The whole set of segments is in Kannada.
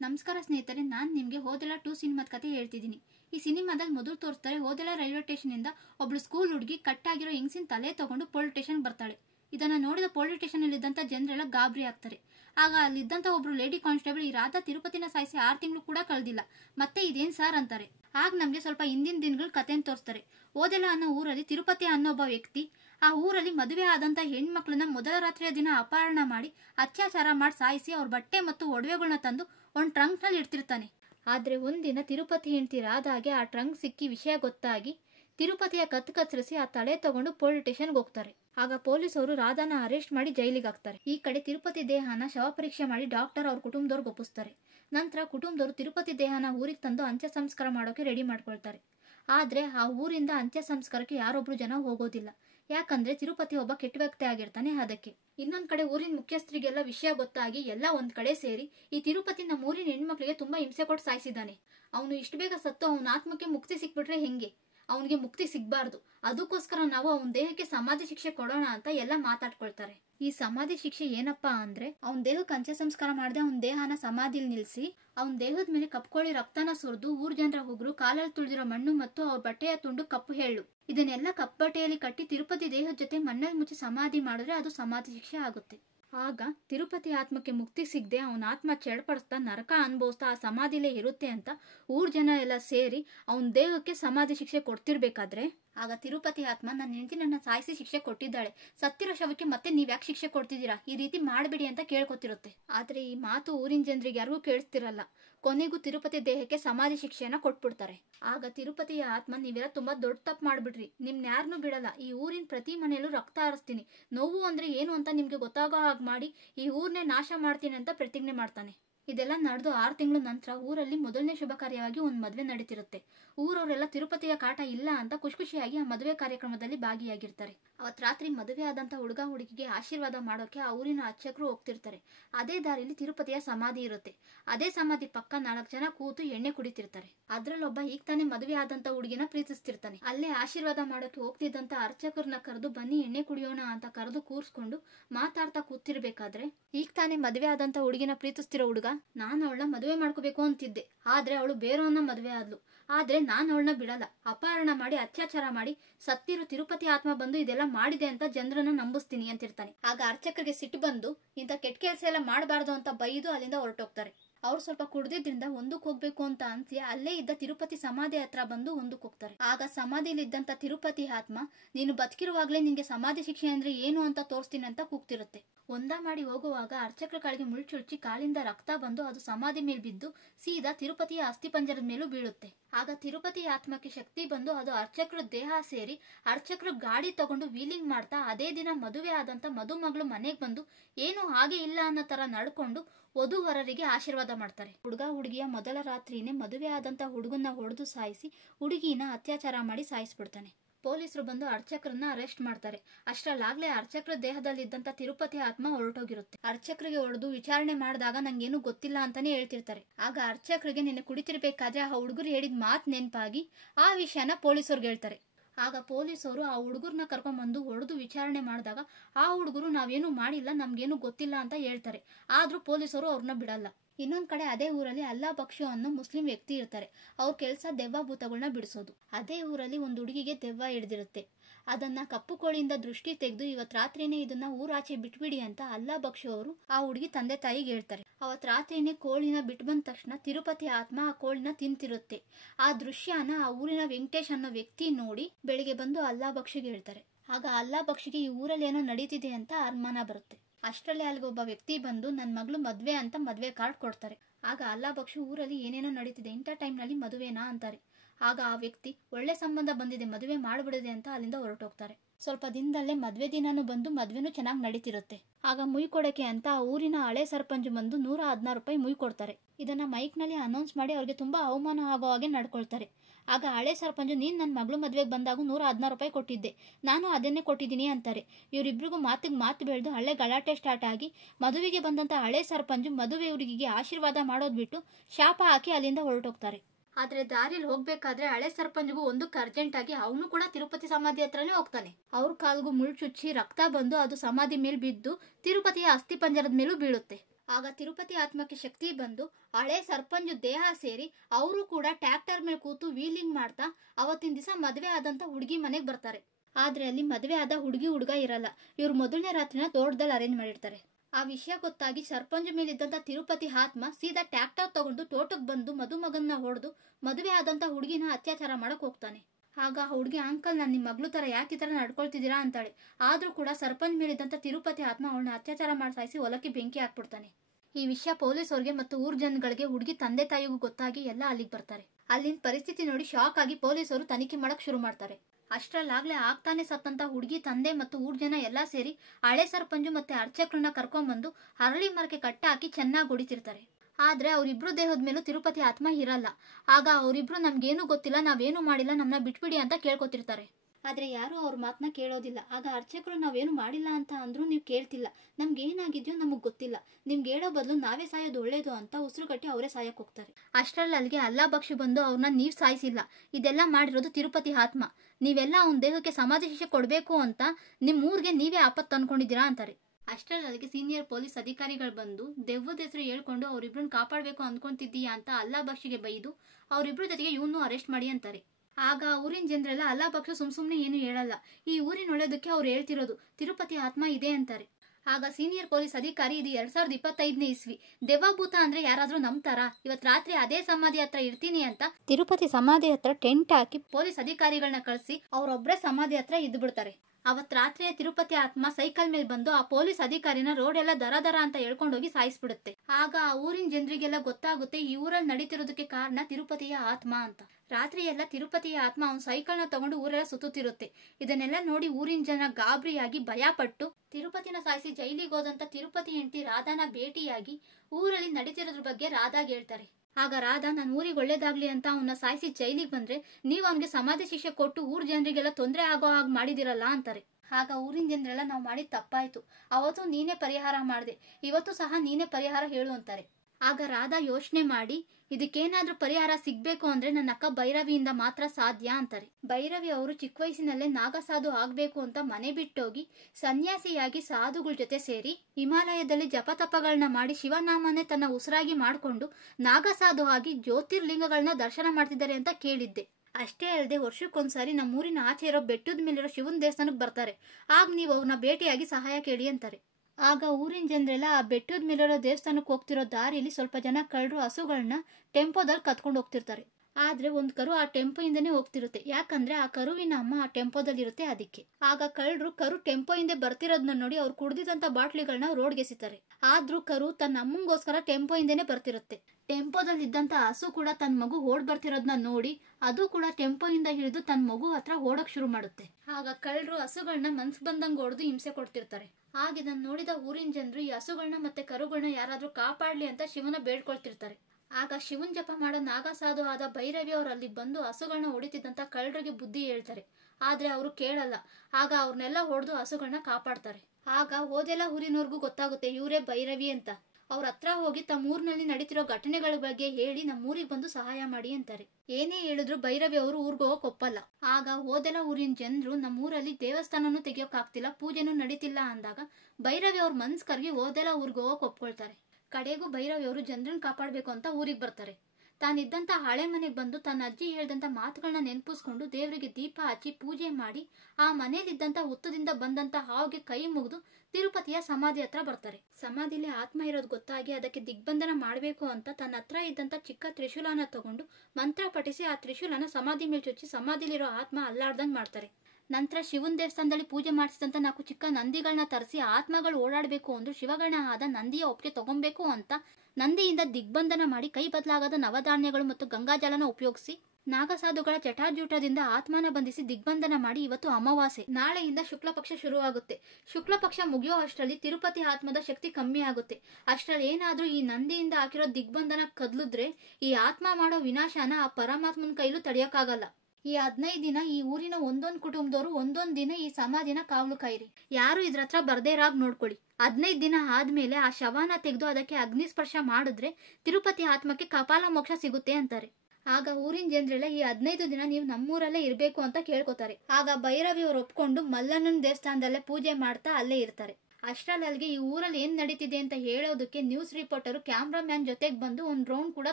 ನಮಸ್ಕಾರ ಸ್ನೇಹಿತರೆ, ನಾನು ನಿಮಗೆ ಹೋದೆಲ್ಲ 2 ಸಿನಿಮಾದ ಕತೆ ಹೇಳ್ತಿದ್ದೀನಿ. ಈ ಸಿನಿಮಾದಲ್ಲಿ ಮೊದಲು ತೋರಿಸ್ತಾರೆ, ಹೋದೆಲ್ಲ ರೈಲ್ವೆ ಸ್ಟೇಷನಿಂದ ಒಬ್ಳು ಸ್ಕೂಲ್ ಹುಡುಗಿ ಕಟ್ಟಾಗಿರೋ ಹೆಂಗಸಿನ ತಲೆ ತಗೊಂಡು ಪೊಲೀಸ್ ಸ್ಟೇಷನ್ಗೆ ಬರ್ತಾಳೆ. ಇದನ್ನು ನೋಡಿದ ಪೊಲೀಸ್ ಸ್ಟೇಷನಲ್ಲಿ ಇದ್ದಂಥ ಜನರೆಲ್ಲ ಗಾಬರಿ ಆಗ್ತಾರೆ. ಆಗ ಅಲ್ಲಿದ್ದಂಥ ಒಬ್ರು ಲೇಡಿ ಕಾನ್ಸ್ಟೇಬಲ್, ಈ ರಾಧಾ ತಿರುಪತಿನ ಸಾಯಿಸಿ 6 ತಿಂಗಳು ಕೂಡ ಕಳೆದಿಲ್ಲ, ಮತ್ತೆ ಇದೇನು ಸಾರ್ ಅಂತಾರೆ. ಆಗ ನಮಗೆ ಸ್ವಲ್ಪ ಹಿಂದಿನ ದಿನಗಳ ಕಥೆನ ತೋರಿಸ್ತಾರೆ. ಓದೆಲ್ಲ ಅನ್ನೋ ಊರಲ್ಲಿ ತಿರುಪತಿ ಅನ್ನೋ ಒಬ್ಬ ವ್ಯಕ್ತಿ ಆ ಊರಲ್ಲಿ ಮದುವೆ ಆದಂಥ ಹೆಣ್ಮಕ್ಳನ್ನ ಮೊದಲ ರಾತ್ರಿಯ ದಿನ ಅಪಹರಣ ಮಾಡಿ ಅತ್ಯಾಚಾರ ಮಾಡಿ ಸಾಯಿಸಿ ಅವ್ರ ಬಟ್ಟೆ ಮತ್ತು ಒಡವೆಗಳನ್ನ ತಂದು ಒಂದು ಟ್ರಂಕ್ನಲ್ಲಿ ಇಡ್ತಿರ್ತಾನೆ. ಆದರೆ ಒಂದಿನ ತಿರುಪತಿ ಹೆಂಡತಿ ರಾಧಾಗೆ ಆ ಟ್ರಂಕ್ ಸಿಕ್ಕಿ ವಿಷಯ ಗೊತ್ತಾಗಿ ತಿರುಪತಿಯ ಕತ್ತರಿಸಿ ಆ ತಲೆ ತಗೊಂಡು ಪೊಲೀಸ್ ಸ್ಟೇಷನ್ಗೆ ಹೋಗ್ತಾರೆ. ಆಗ ಪೊಲೀಸರು ರಾಧಾನ ಅರೆಸ್ಟ್ ಮಾಡಿ ಜೈಲಿಗೆ ಹಾಕ್ತಾರೆ. ಈ ಕಡೆ ತಿರುಪತಿ ದೇಹನ ಶವ ಪರೀಕ್ಷೆ ಮಾಡಿ ಡಾಕ್ಟರ್ ಅವ್ರ ಕುಟುಂಬದವ್ರಿಗೆ ಒಪ್ಪಿಸ್ತಾರೆ. ನಂತರ ಕುಟುಂಬದವರು ತಿರುಪತಿ ದೇಹನ ಊರಿಗೆ ತಂದು ಅಂತ್ಯ ಸಂಸ್ಕಾರ ಮಾಡೋಕೆ ರೆಡಿ ಮಾಡ್ಕೊಳ್ತಾರೆ. ಆದರೆ ಆ ಊರಿಂದ ಅಂತ್ಯ ಸಂಸ್ಕಾರಕ್ಕೆ ಯಾರೊಬ್ರು ಜನ ಹೋಗೋದಿಲ್ಲ, ಯಾಕಂದ್ರೆ ತಿರುಪತಿ ಒಬ್ಬ ಕೆಟ್ಟ ವ್ಯಕ್ತಿ ಆಗಿರ್ತಾನೆ. ಅದಕ್ಕೆ ಇನ್ನೊಂದ್ ಕಡೆ ಊರಿನ ಮುಖ್ಯಸ್ಥರಿಗೆಲ್ಲ ವಿಷಯ ಗೊತ್ತಾಗಿ ಎಲ್ಲ ಒಂದ್ ಕಡೆ ಸೇರಿ ಈ ತಿರುಪತಿ ನಮ್ಮ ಊರಿನ ಹೆಣ್ಮಕ್ಳಿಗೆ ತುಂಬಾ ಹಿಂಸೆ ಕೊಟ್ಟು ಸಾಯಿಸಿದ್ದಾನೆ. ಅವನು ಇಷ್ಟು ಬೇಗ ಸತ್ತು ಅವನ ಆತ್ಮಕ್ಕೆ ಮುಕ್ತಿ ಸಿಕ್ಬಿಟ್ರೆ ಹೆಂಗೆ, ಅವನಿಗೆ ಮುಕ್ತಿ ಸಿಗ್ಬಾರ್ದು, ಅದಕ್ಕೋಸ್ಕರ ನಾವು ಅವನ ದೇಹಕ್ಕೆ ಸಮಾಧಿ ಶಿಕ್ಷೆ ಕೊಡೋಣ ಅಂತ ಎಲ್ಲ ಮಾತಾಡ್ಕೊಳ್ತಾರೆ. ಈ ಸಮಾಧಿ ಶಿಕ್ಷೆ ಏನಪ್ಪಾ ಅಂದ್ರೆ, ಅವನ ದೇಹಕ್ಕೆ ಅಂತ್ಯ ಸಂಸ್ಕಾರ ಮಾಡದೆ ಅವನ ದೇಹನ ಸಮಾಧಿಲಿ ನಿಲ್ಸಿ ಅವನ ದೇಹದ ಮೇಲೆ ಕಪ್ಕೊಳ್ಳಿ ರಕ್ತನ ಸುರಿದು ಊರ್ ಜನರ ಹುಗುರು, ಕಾಲಲ್ಲಿ ತುಳಿದಿರೋ ಮಣ್ಣು ಮತ್ತು ಅವ್ರ ಬಟ್ಟೆಯ ತುಂಡು ಕಪ್ಪು ಹೇಳು ಇದನ್ನೆಲ್ಲ ಕಪ್ಪಬಟ್ಟೆಯಲ್ಲಿ ಕಟ್ಟಿ ತಿರುಪತಿ ದೇಹದ ಜೊತೆ ಮಣ್ಣಲ್ಲಿ ಮುಚ್ಚಿ ಸಮಾಧಿ ಮಾಡಿದ್ರೆ ಅದು ಸಮಾಧಿ ಶಿಕ್ಷೆ ಆಗುತ್ತೆ. ಆಗ ತಿರುಪತಿ ಆತ್ಮಕ್ಕೆ ಮುಕ್ತಿ ಸಿಗದೆ ಅವನ ಆತ್ಮ ಚೇಡ್ಪಡಿಸ್ತಾ ನರಕ ಅನುಭವಿಸ್ತಾ ಆ ಸಮಾಧಿಲೇ ಇರುತ್ತೆ ಅಂತ ಊರ್ ಜನ ಎಲ್ಲ ಸೇರಿ ಅವನ ದೇಹಕ್ಕೆ ಸಮಾಧಿ ಶಿಕ್ಷೆ ಕೊಡ್ತಿರ್ಬೇಕಾದ್ರೆ ಆಗ ತಿರುಪತಿ ಆತ್ಮ, ನನ್ನ ಹೆಂಡತಿ ನನ್ನ ಸಾಯಿಸಿ ಶಿಕ್ಷೆ ಕೊಟ್ಟಿದ್ದಾಳೆ, ಸತ್ತಿರೋ ಶವಕ್ಕೆ ಮತ್ತೆ ನೀವ್ ಯಾಕೆ ಶಿಕ್ಷೆ ಕೊಡ್ತಿದ್ದೀರಾ, ಈ ರೀತಿ ಮಾಡಬೇಡಿ ಅಂತ ಕೇಳ್ಕೊತಿರುತ್ತೆ. ಆದ್ರೆ ಈ ಮಾತು ಊರಿನ ಜನರಿಗೆ ಯಾರಿಗೂ ಕೇಳಿಸ್ತಿರಲ್ಲ. ಕೊನೆಗೂ ತಿರುಪತಿ ದೇಹಕ್ಕೆ ಸಮಾಧಿ ಶಿಕ್ಷೆಯನ್ನ ಕೊಟ್ಬಿಡ್ತಾರೆ. ಆಗ ತಿರುಪತಿಯ ಆತ್ಮ, ನೀವೆಲ್ಲ ತುಂಬಾ ದೊಡ್ಡ ತಪ್ಪು ಮಾಡ್ಬಿಡ್ರಿ, ನಿಮ್ನ ಯಾರನ್ನೂ ಬಿಡಲ್ಲ, ಈ ಊರಿನ ಪ್ರತಿ ಮನೆಯಲ್ಲೂ ರಕ್ತ ಹರಿಸ್ತೀನಿ, ನೋವು ಅಂದ್ರೆ ಏನು ಅಂತ ನಿಮ್ಗೆ ಗೊತ್ತಾಗೋ ಹಾಗೆ ಮಾಡಿ ಈ ಊರ್ನೇ ನಾಶ ಮಾಡ್ತೀನಿ ಅಂತ ಪ್ರತಿಜ್ಞೆ ಮಾಡ್ತಾನೆ. ಇದೆಲ್ಲ ನಡೆದು 6 ತಿಂಗಳ ನಂತರ ಊರಲ್ಲಿ ಮೊದಲನೇ ಶುಭ ಕಾರ್ಯವಾಗಿ ಒಂದು ಮದುವೆ ನಡೀತಿರುತ್ತೆ. ಊರವರೆಲ್ಲ ತಿರುಪತಿಯ ಕಾಟ ಇಲ್ಲ ಅಂತ ಖುಷಿಯಾಗಿ ಆ ಮದುವೆ ಕಾರ್ಯಕ್ರಮದಲ್ಲಿ ಭಾಗಿಯಾಗಿರ್ತಾರೆ. ಅವತ್ ರಾತ್ರಿ ಮದುವೆ ಆದಂತ ಹುಡುಗ ಹುಡುಗಿಗೆ ಆಶೀರ್ವಾದ ಮಾಡೋಕೆ ಆ ಊರಿನ ಅರ್ಚಕರು ಹೋಗ್ತಿರ್ತಾರೆ. ಅದೇ ದಾರಿಲಿ ತಿರುಪತಿಯ ಸಮಾಧಿ ಇರುತ್ತೆ. ಅದೇ ಸಮಾಧಿ ಪಕ್ಕ 4 ಜನ ಕೂತು ಎಣ್ಣೆ ಕುಡಿತಿರ್ತಾರೆ. ಅದ್ರಲ್ಲೊಬ್ಬ ಈಗ ತಾನೇ ಮದುವೆ ಆದಂತ ಹುಡುಗಿನ ಪ್ರೀತಿಸ್ತಿರ್ತಾನೆ. ಅಲ್ಲೇ ಆಶೀರ್ವಾದ ಮಾಡೋಕೆ ಹೋಗ್ತಿದ್ದಂತ ಅರ್ಚಕರನ್ನ ಕರೆದು ಬನ್ನಿ ಎಣ್ಣೆ ಕುಡಿಯೋಣ ಅಂತ ಕರೆದು ಕೂರ್ಸ್ಕೊಂಡು ಮಾತಾಡ್ತಾ ಕೂತಿರ್ಬೇಕಾದ್ರೆ, ಈಗ ತಾನೇ ಮದುವೆ ಆದಂತ ಹುಡುಗಿನ ಪ್ರೀತಿಸ್ತಿರೋ ಹುಡುಗ, ನಾನು ಅವಳನ್ನ ಮದುವೆ ಮಾಡ್ಕೋಬೇಕು ಅಂತಿದ್ದೆ, ಆದ್ರೆ ಅವಳು ಬೇರೆಯವನ್ನ ಮದುವೆ ಆದ್ಲು, ಆದ್ರೆ ನಾನು ಅವಳನ್ನ ಬಿಡಲ್ಲ, ಅಪಹರಣ ಮಾಡಿ ಅತ್ಯಾಚಾರ ಮಾಡಿ ಸತ್ತಿರೋ ತಿರುಪತಿ ಆತ್ಮ ಬಂದು ಇದೆಲ್ಲ ಮಾಡಿದೆ ಅಂತ ಜನರನ್ನ ನಂಬಿಸ್ತೀನಿ ಅಂತಿರ್ತಾನೆ. ಆಗ ಅರ್ಚಕರಿಗೆ ಸಿಟ್ಟು ಬಂದು ಇಂಥ ಕೆಟ್ಟ ಕೆಲಸ ಎಲ್ಲ ಮಾಡಬಾರ್ದು ಅಂತ ಬೈದು ಅಲ್ಲಿಂದ ಹೊರಟೋಗ್ತಾರೆ. ಅವ್ರು ಸ್ವಲ್ಪ ಕುಡ್ದಿದ್ರಿಂದ ಒಂದಕ್ಕೆ ಹೋಗ್ಬೇಕು ಅಂತ ಅನ್ಸಿ ಅಲ್ಲೇ ಇದ್ದ ತಿರುಪತಿ ಸಮಾಧಿ ಹತ್ರ ಬಂದು ಒಂದಕ್ಕೆ ಹೋಗ್ತಾರೆ. ಆಗ ಸಮಾಧಿಲಿದ್ದಂತ ತಿರುಪತಿ ಆತ್ಮ, ನೀನು ಬದುಕಿರುವಾಗ್ಲೇ ನಿನ್ಗೆ ಸಮಾಧಿ ಶಿಕ್ಷೆ ಅಂದ್ರೆ ಏನು ಅಂತ ತೋರಿಸ್ತೀನಿ ಅಂತ ಕೂಗ್ತಿರುತ್ತೆ. ಒಂದ ಮಾಡಿ ಹೋಗುವಾಗ ಅರ್ಚಕರ ಕಾಲಿಗೆ ಮುಳ್ಚುಚ್ಚಿ ಕಾಲಿಂದ ರಕ್ತ ಬಂದು ಅದು ಸಮಾಧಿ ಮೇಲೆ ಬಿದ್ದು ಸೀದಾ ತಿರುಪತಿಯ ಅಸ್ಥಿಪಂಜರದ ಮೇಲೂ ಬೀಳುತ್ತೆ. ಆಗ ತಿರುಪತಿ ಆತ್ಮಕ್ಕೆ ಶಕ್ತಿ ಬಂದು ಅದು ಅರ್ಚಕರ ದೇಹ ಸೇರಿ ಅರ್ಚಕರು ಗಾಡಿ ತಗೊಂಡು ವೀಲಿಂಗ್ ಮಾಡ್ತಾ ಅದೇ ದಿನ ಮದುವೆ ಆದಂತ ಮದುಮಗಳು ಮನೆಗೆ ಬಂದು ಏನು ಹಾಗೆ ಇಲ್ಲ ಅನ್ನೋ ತರ ನಡ್ಕೊಂಡು ವಧುವರರಿಗೆ ಆಶೀರ್ವಾದ ಮಾಡ್ತಾರೆ. ಹುಡುಗ ಹುಡುಗಿಯ ಮೊದಲ ರಾತ್ರಿನೇ ಮದುವೆ ಆದಂತ ಹುಡುಗನ್ನ ಹೊಡೆದು ಸಾಯಿಸಿ ಹುಡುಗಿನ ಅತ್ಯಾಚಾರ ಮಾಡಿ ಸಾಯಿಸ್ಬಿಡ್ತಾನೆ. ಪೊಲೀಸರು ಬಂದು ಅರ್ಚಕರನ್ನ ಅರೆಸ್ಟ್ ಮಾಡ್ತಾರೆ. ಅಷ್ಟರಲ್ಲಾಗ್ಲೇ ಅರ್ಚಕರ ದೇಹದಲ್ಲಿದ್ದಂತ ತಿರುಪತಿ ಆತ್ಮ ಹೊರಟೋಗಿರುತ್ತೆ. ಅರ್ಚಕರಿಗೆ ಹೊಡೆದು ವಿಚಾರಣೆ ಮಾಡಿದಾಗ ನಂಗೇನು ಗೊತ್ತಿಲ್ಲ ಅಂತಾನೆ ಹೇಳ್ತಿರ್ತಾರೆ. ಆಗ ಅರ್ಚಕರಿಗೆ ನಿನ್ನೆ ಕುಡಿತಿರ್ಬೇಕಾದ್ರೆ ಆ ಹುಡುಗರು ಹೇಳಿದ ಮಾತು ನೆನಪಾಗಿ ಆ ವಿಷಯನ ಪೊಲೀಸರಿಗೆ ಹೇಳ್ತಾರೆ. ಆಗ ಪೊಲೀಸರು ಆ ಹುಡುಗರನ್ನ ಕರ್ಕೊಂಡ್ಬಂದು ಹೊಡೆದು ವಿಚಾರಣೆ ಮಾಡಿದಾಗ ಆ ಹುಡುಗರು ನಾವೇನು ಮಾಡಿಲ್ಲ, ನಮ್ಗೇನು ಗೊತ್ತಿಲ್ಲ ಅಂತ ಹೇಳ್ತಾರೆ. ಆದ್ರೂ ಪೊಲೀಸರು ಅವ್ರನ್ನ ಬಿಡಲ್ಲ. ಇನ್ನೊಂದ್ ಕಡೆ ಅದೇ ಊರಲ್ಲಿ ಅಲ್ಲಾ ಬಕ್ಷು ಅನ್ನೋ ಮುಸ್ಲಿಂ ವ್ಯಕ್ತಿ ಇರ್ತಾರೆ. ಅವ್ರ ಕೆಲಸ ದೆವ್ವ ಭೂತಗಳನ್ನ ಬಿಡಿಸೋದು. ಅದೇ ಊರಲ್ಲಿ ಒಂದು ಹುಡುಗಿಗೆ ದೆವ್ವ ಹಿಡಿದಿರುತ್ತೆ. ಅದನ್ನ ಕಪ್ಪು ಕೋಳಿಯಿಂದ ದೃಷ್ಟಿ ತೆಗೆದು ಇವತ್ ರಾತ್ರಿನೇ ಇದನ್ನ ಊರಾಚೆ ಬಿಟ್ಬಿಡಿ ಅಂತ ಅಲ್ಲಾ ಬಕ್ಷು ಅವರು ಆ ಹುಡುಗಿ ತಂದೆ ತಾಯಿಗೆ ಹೇಳ್ತಾರೆ. ಅವತ್ ರಾತ್ರಿನೇ ಕೋಳಿನ ಬಿಟ್ಟು ಬಂದ ತಕ್ಷಣ ತಿರುಪತಿ ಆತ್ಮ ಆ ಕೋಳಿನ ತಿಂತಿರುತ್ತೆ. ಆ ದೃಶ್ಯನ ಆ ಊರಿನ ವೆಂಕಟೇಶ್ ಅನ್ನೋ ವ್ಯಕ್ತಿ ನೋಡಿ ಬೆಳಿಗ್ಗೆ ಬಂದು ಅಲ್ಲಾ ಬಕ್ಷಿಗೆ ಹೇಳ್ತಾರೆ. ಆಗ ಅಲ್ಲಾ ಬಕ್ಷಿಗೆ ಈ ಊರಲ್ಲಿ ಏನೋ ನಡೀತಿದೆ ಅಂತ ಅನುಮಾನ ಬರುತ್ತೆ. ಅಷ್ಟರಲ್ಲಿ ಅಲ್ಲಿಗೆ ಒಬ್ಬ ವ್ಯಕ್ತಿ ಬಂದು ನನ್ನ ಮಗಳು ಮದ್ವೆ ಅಂತ ಮದ್ವೆ ಕಾರ್ಡ್ ಕೊಡ್ತಾರೆ. ಆಗ ಅಲ್ಲಾ ಬಕ್ಷು ಊರಲ್ಲಿ ಏನೇನೋ ನಡೀತಿದೆ, ಇಂಥ ಟೈಮ್ನಲ್ಲಿ ಮದುವೆನಾ ಅಂತಾರೆ. ಆಗ ಆ ವ್ಯಕ್ತಿ ಒಳ್ಳೆ ಸಂಬಂಧ ಬಂದಿದೆ, ಮದುವೆ ಮಾಡ್ಬಿಡಿದೆ ಅಂತ ಅಲ್ಲಿಂದ ಹೊರಟೋಗ್ತಾರೆ. ಸ್ವಲ್ಪ ದಿನದಲ್ಲೇ ಮದ್ವೆ ದಿನಾನು ಬಂದು ಮದ್ವೆನೂ ಚೆನ್ನಾಗಿ ನಡೀತಿರುತ್ತೆ. ಆಗ ಮುಯ್ ಕೊಡಕ್ಕೆ ಅಂತ ಆ ಊರಿನ ಹಳೆ ಸರ್ಪಂಚ್ ಬಂದು 116 ರೂಪಾಯಿ ಮುಯ್ ಕೊಡ್ತಾರೆ. ಇದನ್ನ ಮೈಕ್ ನಲ್ಲಿ ಅನೌನ್ಸ್ ಮಾಡಿ ಅವ್ರಿಗೆ ತುಂಬಾ ಅವಮಾನ ಆಗೋ ಹಾಗೆ ನಡ್ಕೊಳ್ತಾರೆ. ಆಗ ಹಳೆ ಸರ್ಪಂಚ್, ನೀನ್ ನನ್ನ ಮಗಳು ಮದ್ವೆಗೆ ಬಂದಾಗ 116 ರೂಪಾಯಿ ಕೊಟ್ಟಿದ್ದೆ, ನಾನು ಅದನ್ನೇ ಕೊಟ್ಟಿದ್ದೀನಿ ಅಂತಾರೆ. ಇವರಿಬ್ರಿಗೂ ಮಾತಿಗೆ ಮಾತು ಬೆಳೆದು ಹಳೆ ಗಲಾಟೆ ಸ್ಟಾರ್ಟ್ ಆಗಿ ಮದುವೆಗೆ ಬಂದಂತ ಹಳೆ ಸರ್ಪಂಚ್ ಮದುವೆ ಹುಡುಗಿಗೆ ಆಶೀರ್ವಾದ ಮಾಡೋದ್ ಬಿಟ್ಟು ಶಾಪ ಹಾಕಿ ಅಲ್ಲಿಂದ ಹೊರಟೋಗ್ತಾರೆ. ಆದ್ರೆ ದಾರಿಲಿ ಹೋಗ್ಬೇಕಾದ್ರೆ ಹಳೆ ಸರ್ಪಂಚ್ಗೂ ಒಂದಕ್ಕೆ ಅರ್ಜೆಂಟ್ ಆಗಿ ಅವನು ಕೂಡ ತಿರುಪತಿ ಸಮಾಧಿ ಹತ್ರನೇ ಹೋಗ್ತಾನೆ. ಅವ್ರ ಕಾಲ್ಗೂ ಮುಳ್ಳು ಚುಚ್ಚಿ ರಕ್ತ ಬಂದು ಅದು ಸಮಾಧಿ ಮೇಲೆ ಬಿದ್ದು ತಿರುಪತಿಯ ಅಸ್ಥಿ ಪಂಜರದ ಮೇಲೂ ಬೀಳುತ್ತೆ. ಆಗ ತಿರುಪತಿ ಆತ್ಮಕ್ಕೆ ಶಕ್ತಿ ಬಂದು ಹಳೆ ಸರ್ಪಂಚ್ ದೇಹ ಸೇರಿ ಅವರು ಕೂಡ ಟ್ರ್ಯಾಕ್ಟರ್ ಮೇಲೆ ಕೂತು ವೀಲಿಂಗ್ ಮಾಡ್ತಾ ಅವತ್ತಿನ ದಿವಸ ಮದುವೆ ಆದಂತ ಹುಡುಗಿ ಮನೆಗೆ ಬರ್ತಾರೆ. ಆದ್ರೆ ಅಲ್ಲಿ ಮದುವೆ ಆದ ಹುಡುಗ ಇರಲ್ಲ. ಇವ್ರು ಮೊದಲನೇ ರಾತ್ರಿನ ತೋಟದಲ್ಲಿ ಅರೇಂಜ್ ಮಾಡಿರ್ತಾರೆ. ಆ ವಿಷಯ ಗೊತ್ತಾಗಿ ಸರ್ಪಂಚ್ ಮೇಲಿದ್ದಂತ ತಿರುಪತಿ ಆತ್ಮ ಸೀದಾ ಟ್ರ್ಯಾಕ್ಟರ್ ತಗೊಂಡು ತೋಟಕ್ಕೆ ಬಂದು ಮದುಮಗನ್ನ ಹೊಡೆದು ಮದುವೆ ಆದಂತ ಹುಡುಗಿನ ಅತ್ಯಾಚಾರ ಮಾಡಕ್ ಹೋಗ್ತಾನೆ. ಆಗ ಆ ಹುಡುಗಿ, ಅಂಕಲ್, ನಾನು ನಿಮ್ಮ ಮಗಳು ತರ ಯಾಕೆ ಈ ತರ ನಡ್ಕೊಳ್ತಿದ್ದೀರಾ ಅಂತಾಳೆ. ಆದ್ರೂ ಕೂಡ ಸರ್ಪಂಚ್ ಮೇಲಿದ್ದಂತ ತಿರುಪತಿ ಆತ್ಮ ಅವಳನ್ನ ಅತ್ಯಾಚಾರ ಮಾಡಿ ಸಾಯಿಸಿ ಹೊಲಕ್ಕೆ ಬೆಂಕಿ ಹಾಕ್ಬಿಡ್ತಾನೆ. ಈ ವಿಷಯ ಪೊಲೀಸ್ ಅವ್ರಿಗೆ ಮತ್ತು ಊರ್ ಜನಗಳಿಗೆ ಹುಡುಗಿ ತಂದೆ ತಾಯಿಗೂ ಗೊತ್ತಾಗಿ ಎಲ್ಲ ಅಲ್ಲಿಗೆ ಬರ್ತಾರೆ. ಅಲ್ಲಿನ ಪರಿಸ್ಥಿತಿ ನೋಡಿ ಶಾಕ್ ಆಗಿ ಪೊಲೀಸರು ತನಿಖೆ ಮಾಡಕ್ ಶುರು ಮಾಡ್ತಾರೆ. ಅಷ್ಟರಲ್ಲಾಗ್ಲೇ ಆಗ್ತಾನೆ ಸತ್ತಂತ ಹುಡುಗಿ ತಂದೆ ಮತ್ತು ಊರ್ ಜನ ಎಲ್ಲಾ ಸೇರಿ ಹಳೆ ಸರ್ಪಂಚು ಮತ್ತೆ ಅರ್ಚಕರನ್ನ ಕರ್ಕೊಂಡ್ಬಂದು ಹರಳಿ ಮರಕ್ಕೆ ಕಟ್ಟ ಹಾಕಿ ಚೆನ್ನಾಗಿ ಹೊಡಿತಿರ್ತಾರೆ. ಆದ್ರೆ ಅವರಿಬ್ರು ದೇಹದ ಮೇಲೂ ತಿರುಪತಿ ಆತ್ಮ ಇರಲ್ಲ. ಆಗ ಅವರಿಬ್ರು ನಮ್ಗೇನು ಗೊತ್ತಿಲ್ಲ, ನಾವೇನು ಮಾಡಿಲ್ಲ, ನಮ್ಮನ್ನ ಬಿಟ್ಬಿಡಿ ಅಂತ ಕೇಳ್ಕೊತಿರ್ತಾರೆ. ಆದ್ರೆ ಯಾರು ಅವ್ರ ಮಾತನ್ನ ಕೇಳೋದಿಲ್ಲ. ಆಗ ಅರ್ಚಕರು ನಾವೇನು ಮಾಡಿಲ್ಲ ಅಂತ ಅಂದ್ರೂ ನೀವು ಕೇಳ್ತಿಲ್ಲ, ನಮ್ಗೆ ಏನಾಗಿದ್ಯೋ ನಮಗ್ ಗೊತ್ತಿಲ್ಲ, ನಿಮ್ಗೆ ಹೇಳೋ ಬದಲು ನಾವೇ ಸಾಯೋದು ಒಳ್ಳೇದು ಅಂತ ಉಸಿರು ಕಟ್ಟಿ ಅವರೇ ಸಾಯಕ್ ಹೋಗ್ತಾರೆ. ಅಷ್ಟರಲ್ಲಿ ಅಲ್ಲಿಗೆ ಅಲ್ಲಾ ಬಕ್ಷಿ ಬಂದು ಅವ್ರನ್ನ ನೀವ್ ಸಾಯಿಸಿಲ್ಲ, ಇದೆಲ್ಲ ಮಾಡಿರೋದು ತಿರುಪತಿ ಆತ್ಮ, ನೀವೆಲ್ಲ ಅವನ ದೇಹಕ್ಕೆ ಸಮಾಧಿ ಶಿಕ್ಷೆ ಕೊಡ್ಬೇಕು ಅಂತ ನಿಮ್ ಊರ್ಗೆ ನೀವೇ ಆಪತ್ತು ತಂದ್ಕೊಂಡಿದ್ದೀರಾ ಅಂತಾರೆ. ಅಷ್ಟರಲ್ಲಿ ಅಲ್ಲಿಗೆ ಸೀನಿಯರ್ ಪೊಲೀಸ್ ಅಧಿಕಾರಿಗಳು ಬಂದು ದೆವ್ವದ ಹೆಸರು ಹೇಳ್ಕೊಂಡು ಅವರಿಬ್ರನ್ನ ಕಾಪಾಡಬೇಕು ಅಂದ್ಕೊಂತಿದ್ದೀಯಾ ಅಂತ ಅಲ್ಲಾ ಬಕ್ಷಿಗೆ ಬೈದು ಅವರಿಬ್ರ ಜೊತೆಗೆ ಇವನು ಅರೆಸ್ಟ್ ಮಾಡಿ ಅಂತಾರೆ. ಆಗ ಊರಿನ ಜನರೆಲ್ಲ ಅಲ್ಲಾ ಬಕ್ಷ ಸುಮ್ನೆ ಏನು ಹೇಳಲ್ಲ, ಈ ಊರಿನ ಒಳ್ಳೇದಕ್ಕೆ ಅವ್ರು ಹೇಳ್ತಿರೋದು ತಿರುಪತಿ ಆತ್ಮ ಇದೆ ಅಂತಾರೆ. ಆಗ ಸೀನಿಯರ್ ಪೊಲೀಸ್ ಅಧಿಕಾರಿ, ಇದು 2025ನೇ ಇಸ್ವಿ, ದೆವ್ವಭೂತ ಅಂದ್ರೆ ಯಾರಾದ್ರೂ ನಂಬ್ತಾರಾ? ಇವತ್ ರಾತ್ರಿ ಅದೇ ಸಮಾಧಿ ಹತ್ರ ಇರ್ತೀನಿ ಅಂತ ತಿರುಪತಿ ಸಮಾಧಿ ಹತ್ರ ಟೆಂಟ್ ಹಾಕಿ ಪೊಲೀಸ್ ಅಧಿಕಾರಿಗಳನ್ನ ಕಳಿಸಿ ಅವ್ರೊಬ್ರೇ ಸಮಾಧಿ ಹತ್ರ ಇದ್ದು ಬಿಡ್ತಾರೆ. ಅವತ್ ರಾತ್ರಿ ತಿರುಪತಿ ಆತ್ಮ ಸೈಕಲ್ ಮೇಲೆ ಬಂದು ಆ ಪೊಲೀಸ್ ಅಧಿಕಾರಿನ ರೋಡ್ ಎಲ್ಲ ದರ ಅಂತ ಹೇಳ್ಕೊಂಡೋಗಿ ಸಾಯಿಸ್ಬಿಡುತ್ತೆ. ಆಗ ಆ ಊರಿನ ಜನರಿಗೆಲ್ಲ ಗೊತ್ತಾಗುತ್ತೆ ಈ ಊರಲ್ಲಿ ನಡೀತಿರೋದಕ್ಕೆ ಕಾರಣ ತಿರುಪತಿಯ ಆತ್ಮ ಅಂತ. ರಾತ್ರಿ ಎಲ್ಲ ತಿರುಪತಿಯ ಆತ್ಮ ಅವನ ಸೈಕಲ್ನ ತಗೊಂಡು ಊರೆಲ್ಲ ಸುತ್ತುತ್ತಿರುತ್ತೆ. ಇದನ್ನೆಲ್ಲ ನೋಡಿ ಊರಿನ ಜನ ಗಾಬರಿಯಾಗಿ ಭಯಪಟ್ಟು ತಿರುಪತಿನ ಸಾಯಿಸಿ ಜೈಲಿಗೆ ಹೋದಂತ ತಿರುಪತಿ ಹೆಂಡತಿ ರಾಧಾನ ಭೇಟಿಯಾಗಿ ಊರಲ್ಲಿ ನಡೀತಿರೋದ್ರ ಬಗ್ಗೆ ರಾಧಾಗ್ ಹೇಳ್ತಾರೆ. ಆಗ ರಾಧಾ, ನಾನು ಊರಿಗೆ ಒಳ್ಳೇದಾಗ್ಲಿ ಅಂತ ಅವನ್ನ ಸಾಯಿಸಿ ಜೈಲಿಗೆ ಬಂದ್ರೆ ನೀವು ಅವನಿಗೆ ಸಮಾಧಿ ಶಿಕ್ಷೆ ಕೊಟ್ಟು ಊರ್ ಜನರಿಗೆಲ್ಲ ತೊಂದರೆ ಆಗೋ ಹಾಗೆ ಮಾಡಿದಿರಲ್ಲ ಅಂತಾರೆ. ಆಗ ಊರಿನ ಜನರೆಲ್ಲ ನಾವು ಮಾಡಿದ ತಪ್ಪಾಯ್ತು, ಅವತ್ತು ನೀನೇ ಪರಿಹಾರ ಮಾಡಿದೆ, ಇವತ್ತು ಸಹ ನೀನೇ ಪರಿಹಾರ ಹೇಳು ಅಂತಾರೆ. ಆಗ ರಾಧಾ ಯೋಚನೆ ಮಾಡಿ, ಇದಕ್ಕೇನಾದ್ರೂ ಪರಿಹಾರ ಸಿಗ್ಬೇಕು ಅಂದ್ರೆ ನನ್ನ ಅಕ್ಕ ಭೈರವಿಯಿಂದ ಮಾತ್ರ ಸಾಧ್ಯ ಅಂತಾರೆ. ಭೈರವಿ ಅವರು ಚಿಕ್ಕ ವಯಸ್ಸಿನಲ್ಲೇ ನಾಗಸಾಧು ಆಗ್ಬೇಕು ಅಂತ ಮನೆ ಬಿಟ್ಟೋಗಿ ಸನ್ಯಾಸಿಯಾಗಿ ಸಾಧುಗಳ ಜೊತೆ ಸೇರಿ ಹಿಮಾಲಯದಲ್ಲಿ ಜಪತಪಗಳನ್ನ ಮಾಡಿ ಶಿವನಾಮನೆ ತನ್ನ ಉಸಿರಾಗಿ ಮಾಡಿಕೊಂಡು ನಾಗಸಾಧು ಆಗಿ ಜ್ಯೋತಿರ್ಲಿಂಗಗಳನ್ನ ದರ್ಶನ ಮಾಡ್ತಿದ್ದಾರೆ ಅಂತ ಕೇಳಿದ್ದೆ. ಅಷ್ಟೇ ಅಲ್ಲದೆ ವರ್ಷಕ್ಕೊಂದ್ಸಾರಿ ನಮ್ಮೂರಿನ ಆಚೆ ಇರೋ ಬೆಟ್ಟದ ಮೇಲಿರೋ ಶಿವನ ದೇವಸ್ಥಾನಕ್ಕೆ ಬರ್ತಾರೆ, ಆಗ ನೀವು ಅವ್ರನ್ನ ಭೇಟಿಯಾಗಿ ಸಹಾಯ ಕೇಳಿ ಅಂತಾರೆ. ಆಗ ಊರಿನ ಜನರೆಲ್ಲ ಆ ಬೆಟ್ಟದ ಮೇಲಿರೋ ದೇವಸ್ಥಾನಕ್ಕೆ ಹೋಗ್ತಿರೋ ದಾರಿಯಲ್ಲಿ ಸ್ವಲ್ಪ ಜನ ಕಳ್ಳರು ಹಸುಗಳನ್ನ ಟೆಂಪೋದಲ್ಲಿ ಕತ್ಕೊಂಡು ಹೋಗ್ತಿರ್ತಾರೆ. ಆದ್ರೆ ಒಂದ್ ಕರು ಆ ಟೆಂಪೋ ಇಂದನೇ ಹೋಗ್ತಿರುತ್ತೆ, ಯಾಕಂದ್ರೆ ಆ ಕರುವಿನ ಅಮ್ಮ ಆ ಟೆಂಪೋದಲ್ಲಿ ಇರುತ್ತೆ ಅದಕ್ಕೆ. ಆಗ ಕಳ್ಳರು ಕರು ಟೆಂಪೋ ಹಿಂದೆ ಬರ್ತಿರೋದನ್ನ ನೋಡಿ ಅವ್ರು ಕುಡ್ದಿದಂತ ಬಾಟ್ಲಿಗಳನ್ನ ರೋಡ್ಗೆ ಎಸಿತಾರೆ. ಆದ್ರೂ ಕರು ತನ್ನ ಅಮ್ಮಂಗೋಸ್ಕರ ಟೆಂಪೋ ಹಿಂದೆನೆ ಬರ್ತಿರುತ್ತೆ. ಟೆಂಪೋದಲ್ಲಿ ಇದ್ದಂತ ಹಸು ಕೂಡ ತನ್ನ ಮಗು ಓಡ್ ಬರ್ತಿರೋದನ್ನ ನೋಡಿ ಅದು ಕೂಡ ಟೆಂಪೋ ಇಂದ ಹಿಡಿದು ತನ್ನ ಮಗು ಹತ್ರ ಓಡಕ್ ಶುರು ಮಾಡುತ್ತೆ. ಆಗ ಕಳ್ಳರು ಹಸುಗಳನ್ನ ಮನ್ಸ್ ಬಂದಂಗ್ ಹೊಡೆದು ಹಿಂಸೆ ಕೊಡ್ತಿರ್ತಾರೆ. ಆಗ ಇದನ್ನ ನೋಡಿದ ಊರಿನ ಜನರು ಈ ಹಸುಗಳನ್ನ ಮತ್ತೆ ಕರುಗಳನ್ನ ಯಾರಾದ್ರೂ ಕಾಪಾಡ್ಲಿ ಅಂತ ಶಿವನ ಬೇಡ್ಕೊಳ್ತಿರ್ತಾರೆ. ಆಗ ಶಿವನ್ ಜಪ ಮಾಡೋ ನಾಗಸಾಧು ಆದ ಭೈರವಿ ಅವ್ರು ಅಲ್ಲಿ ಬಂದು ಹಸುಗಳನ್ನ ಹೊಡಿತಿದ್ದಂತ ಕಳ್ಳರಿಗೆ ಬುದ್ಧಿ ಹೇಳ್ತಾರೆ. ಆದ್ರೆ ಅವರು ಕೇಳಲ್ಲ. ಆಗ ಅವ್ರನ್ನೆಲ್ಲ ಹೊಡೆದು ಹಸುಗಳನ್ನ ಕಾಪಾಡ್ತಾರೆ. ಆಗ ಓದೆಲ್ಲ ಊರಿನವ್ರಿಗೂ ಗೊತ್ತಾಗುತ್ತೆ ಇವರೇ ಭೈರವಿ ಅಂತ. ಅವ್ರ ಹತ್ರ ಹೋಗಿ ತಮ್ಮ ಊರಿನಲ್ಲಿ ನಡೀತಿರೋ ಘಟನೆಗಳ ಬಗ್ಗೆ ಹೇಳಿ ನಮ್ಮೂರಿಗೆ ಬಂದು ಸಹಾಯ ಮಾಡಿ ಅಂತಾರೆ. ಏನೇ ಹೇಳಿದ್ರು ಭೈರವಿ ಅವರು ಊರ್ಗ್ ಹೋಗಕ್ ಒಪ್ಪಲ್ಲ. ಆಗ ಓದೆಲ್ಲ ಊರಿನ ಜನರು ನಮ್ಮೂರಲ್ಲಿ ದೇವಸ್ಥಾನನೂ ತೆಗಿಯೋಕ್ ಆಗ್ತಿಲ್ಲ, ಪೂಜೆನೂ ನಡೀತಿಲ್ಲ ಅಂದಾಗ ಭೈರವಿ ಅವ್ರ ಮನ್ಸ್ ಕರ್ಗಿ ಓದೆಲ್ಲ ಊರ್ಗ್ ಹೋಗಕ್ ಒಪ್ಕೊಳ್ತಾರೆ. ಕಡೆಗೂ ಭೈರವಿ ಅವರು ಜನರನ್ನ ಕಾಪಾಡ್ಬೇಕು ಅಂತ ಊರಿಗೆ ಬರ್ತಾರೆ. ತಾನಿದ್ದಂತ ಹಳೆ ಮನೆಗೆ ಬಂದು ತನ್ನ ಅಜ್ಜಿ ಹೇಳ್ದಂತ ಮಾತುಗಳನ್ನ ನೆನಪಿಸ್ಕೊಂಡು ದೇವರಿಗೆ ದೀಪ ಹಚ್ಚಿ ಪೂಜೆ ಮಾಡಿ ಆ ಮನೇಲಿದ್ದಂತ ಹುತ್ತದಿಂದ ಬಂದಂತ ಹಾವಿಗೆ ಕೈ ಮುಗಿದು ತಿರುಪತಿಯ ಸಮಾಧಿ ಹತ್ರ ಬರ್ತಾರೆ. ಸಮಾಧಿಲಿ ಆತ್ಮ ಇರೋದು ಗೊತ್ತಾಗಿ ಅದಕ್ಕೆ ದಿಗ್ಬಂಧನ ಮಾಡಬೇಕು ಅಂತ ತನ್ನ ಹತ್ರ ಇದ್ದಂತ ಚಿಕ್ಕ ತ್ರಿಶೂಲನ ತಗೊಂಡು ಮಂತ್ರ ಪಠಿಸಿ ಆ ತ್ರಿಶೂಲನ ಸಮಾಧಿ ಮೇಲೆ ಚುಚ್ಚಿ ಸಮಾಧಿಲಿರೋ ಆತ್ಮ ಅಲ್ಲಾಡ್ದಂಗ್ ಮಾಡ್ತಾರೆ. ನಂತರ ಶಿವನ್ ದೇವಸ್ಥಾನದಲ್ಲಿ ಪೂಜೆ ಮಾಡಿಸಿದಂತ 4 ಚಿಕ್ಕ ನಂದಿಗಳನ್ನ ತರಿಸಿ ಆತ್ಮಗಳು ಓಡಾಡಬೇಕು ಅಂದ್ರು ಶಿವಗಣ ಆದ ನಂದಿಯ ಒಪ್ಪಿಗೆ ತಗೊಬೇಕು ಅಂತ ನಂದಿಯಿಂದ ದಿಗ್ಬಂಧನ ಮಾಡಿ ಕೈ ಬದಲಾಗದ ನವಧಾನ್ಯಗಳು ಮತ್ತು ಗಂಗಾಜಲನ ಉಪಯೋಗಿಸಿ ನಾಗಸಾಧುಗಳ ಜಟಾಜೂಟದಿಂದ ಆತ್ಮನ ಬಂಧಿಸಿ ದಿಗ್ಬಂಧನ ಮಾಡಿ ಇವತ್ತು ಅಮಾವಾಸ್ಯೆ. ನಾಳೆಯಿಂದ ಶುಕ್ಲ ಪಕ್ಷ ಶುರುವಾಗುತ್ತೆ. ಶುಕ್ಲ ಪಕ್ಷ ಮುಗಿಯೋ ಅಷ್ಟರಲ್ಲಿ ತಿರುಪತಿ ಆತ್ಮದ ಶಕ್ತಿ ಕಮ್ಮಿ ಆಗುತ್ತೆ. ಅಷ್ಟರಲ್ಲಿ ಏನಾದ್ರೂ ಈ ನಂದಿಯಿಂದ ಹಾಕಿರೋ ದಿಗ್ಬಂಧನ ಕದ್ಲಿದ್ರೆ ಈ ಆತ್ಮ ಮಾಡೋ ವಿನಾಶನ ಆ ಪರಮಾತ್ಮನ ಕೈಲೂ ತಡೆಯೋಕ್ಕಾಗಲ್ಲ. ಈ 15 ದಿನ ಈ ಊರಿನ ಒಂದೊಂದು ಕುಟುಂಬದವರು ಒಂದೊಂದು ದಿನ ಈ ಸಮಾಧಿನ ಕಾವಲು ಕಾಯಿರಿ. ಯಾರು ಇದ್ರ ಹತ್ರ ಬರ್ದೇ ಇರಾಗ್ ನೋಡ್ಕೊಳ್ಳಿ. 15 ದಿನ ಆದ್ಮೇಲೆ ಆ ಶವನ ತೆಗೆದು ಅದಕ್ಕೆ ಅಗ್ನಿಸ್ಪರ್ಶ ಮಾಡಿದ್ರೆ ತಿರುಪತಿ ಆತ್ಮಕ್ಕೆ ಕಪಾಲ ಮೋಕ್ಷ ಸಿಗುತ್ತೆ ಅಂತಾರೆ. ಆಗ ಊರಿನ ಜನರೆಲ್ಲ ಈ 15 ದಿನ ನೀವು ನಮ್ಮೂರಲ್ಲೇ ಇರ್ಬೇಕು ಅಂತ ಕೇಳ್ಕೊತಾರೆ. ಆಗ ಭೈರವಿ ಅವರು ಒಪ್ಕೊಂಡು ಮಲ್ಲಣ್ಣನ ದೇವಸ್ಥಾನದಲ್ಲೇ ಪೂಜೆ ಮಾಡ್ತಾ ಅಲ್ಲೇ ಇರ್ತಾರೆ. ಅಷ್ಟರಲ್ಲಿ ಈ ಊರಲ್ಲಿ ಏನ್ ನಡೀತಿದೆ ಅಂತ ಹೇಳೋದಕ್ಕೆ ನ್ಯೂಸ್ ರಿಪೋರ್ಟರು ಕ್ಯಾಮ್ರಾಮ್ಯಾನ್ ಜೊತೆಗೆ ಬಂದು ಒಂದು ಡ್ರೋನ್ ಕೂಡ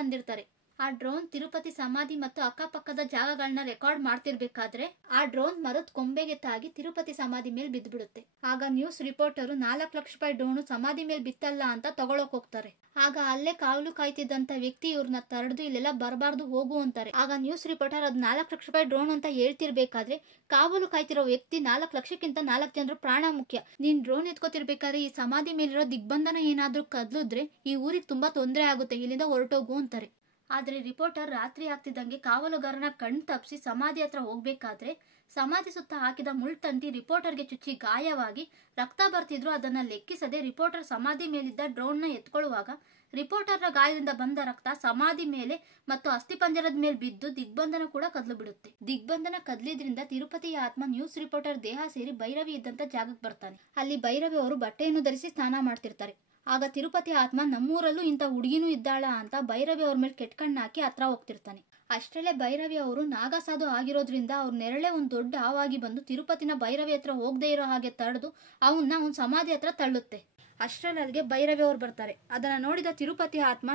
ತಂದಿರ್ತಾರೆ. ಆ ಡ್ರೋನ್ ತಿರುಪತಿ ಸಮಾಧಿ ಮತ್ತು ಅಕ್ಕಪಕ್ಕದ ಜಾಗಗಳನ್ನ ರೆಕಾರ್ಡ್ ಮಾಡ್ತಿರ್ಬೇಕಾದ್ರೆ ಆ ಡ್ರೋನ್ ಮರದ ಕೊಂಬೆಗೆ ತಾಗಿ ತಿರುಪತಿ ಸಮಾಧಿ ಮೇಲೆ ಬಿದ್ದ್ಬಿಡುತ್ತೆ. ಆಗ ನ್ಯೂಸ್ ರಿಪೋರ್ಟರು 4 ಲಕ್ಷ ರೂಪಾಯಿ ಡ್ರೋನು ಸಮಾಧಿ ಮೇಲೆ ಬಿತ್ತಲ್ಲ ಅಂತ ತಗೊಳಕ್ ಹೋಗ್ತಾರೆ. ಆಗ ಅಲ್ಲೇ ಕಾವಲು ಕಾಯ್ತಿದ್ದಂತ ವ್ಯಕ್ತಿ ಇವ್ರನ್ನ ತಡೆದು ಇಲ್ಲೆಲ್ಲ ಬರಬಾರ್ದು ಹೋಗು ಅಂತಾರೆ. ಆಗ ನ್ಯೂಸ್ ರಿಪೋರ್ಟರ್ ಅದ್ 4 ಲಕ್ಷ ರೂಪಾಯಿ ಡ್ರೋನ್ ಅಂತ ಹೇಳ್ತಿರ್ಬೇಕಾದ್ರೆ ಕಾವಲು ಕಾಯ್ತಿರೋ ವ್ಯಕ್ತಿ 4 ಲಕ್ಷಕ್ಕಿಂತ 4 ಜನರು ಪ್ರಾಣ ಮುಖ್ಯ, ನೀನ್ ಡ್ರೋನ್ ಎತ್ಕೋತಿರ್ಬೇಕಾದ್ರೆ ಈ ಸಮಾಧಿ ಮೇಲಿರೋ ದಿಗ್ಬಂಧನ ಏನಾದ್ರೂ ಕದ್ಲಿದ್ರೆ ಈ ಊರಿಗೆ ತುಂಬಾ ತೊಂದರೆ ಆಗುತ್ತೆ, ಇಲ್ಲಿಂದ ಹೊರಟೋಗು ಅಂತಾರೆ. ಆದ್ರೆ ರಿಪೋರ್ಟರ್ ರಾತ್ರಿ ಆಗ್ತಿದ್ದಂಗೆ ಕಾವಲುಗಾರನ ಕಣ್ ತಪ್ಪಿಸಿ ಸಮಾಧಿ ಹತ್ರ ಹೋಗ್ಬೇಕಾದ್ರೆ ಸಮಾಧಿ ಸುತ್ತ ಹಾಕಿದ ಮುಳ್ತಂತಿ ರಿಪೋರ್ಟರ್ಗೆ ಚುಚ್ಚಿ ಗಾಯವಾಗಿ ರಕ್ತ ಬರ್ತಿದ್ರು. ಅದನ್ನ ಲೆಕ್ಕಿಸದೆ ರಿಪೋರ್ಟರ್ ಸಮಾಧಿ ಮೇಲಿದ್ದ ಡ್ರೋನ್ನ ಎತ್ಕೊಳ್ಳುವಾಗ ರಿಪೋರ್ಟರ್ನ ಗಾಯದಿಂದ ಬಂದ ರಕ್ತ ಸಮಾಧಿ ಮೇಲೆ ಮತ್ತು ಅಸ್ಥಿಪಂಜರದ ಮೇಲೆ ಬಿದ್ದು ದಿಗ್ಬಂಧನ ಕೂಡ ಕದ್ಲು ಬಿಡುತ್ತೆ. ದಿಗ್ಬಂಧನ ಕದ್ಲಿದ್ರಿಂದ ತಿರುಪತಿಯ ಆತ್ಮ ನ್ಯೂಸ್ ರಿಪೋರ್ಟರ್ ದೇಹ ಸೇರಿ ಭೈರವಿ ಇದ್ದಂತ ಜಾಗಕ್ಕೆ ಬರ್ತಾನೆ. ಅಲ್ಲಿ ಭೈರವಿ ಅವರು ಬಟ್ಟೆಯನ್ನು ಧರಿಸಿ ಸ್ನಾನ ಮಾಡ್ತಿರ್ತಾರೆ. ಆಗ ತಿರುಪತಿ ಆತ್ಮ ನಮ್ಮೂರಲ್ಲೂ ಇಂಥ ಹುಡುಗಿನೂ ಇದ್ದಾಳ ಅಂತ ಭೈರವಿ ಅವ್ರ ಮೇಲೆ ಕೆಟ್ಟ ಕಣ್ಣು ಹಾಕಿ ಹತ್ರ ಹೋಗ್ತಿರ್ತಾನೆ. ಅಷ್ಟರಲ್ಲೇ ಭೈರವಿ ಅವರು ನಾಗಸಾಧು ಆಗಿರೋದ್ರಿಂದ ಅವ್ರ ನೆರಳೆ ಒಂದು ದೊಡ್ಡ ಹಾವಾಗಿ ಬಂದು ತಿರುಪತಿನ ಭೈರವಿ ಹತ್ರ ಹೋಗದೆ ಇರೋ ಹಾಗೆ ತಡೆದು ಅವನ್ನ ಸಮಾಧಿ ಹತ್ರ ತಳ್ಳುತ್ತೆ. ಅಷ್ಟರಲ್ಲಿಗೆ ಭೈರವಿ ಅವ್ರು ಬರ್ತಾರೆ. ಅದನ್ನ ನೋಡಿದ ತಿರುಪತಿ ಆತ್ಮ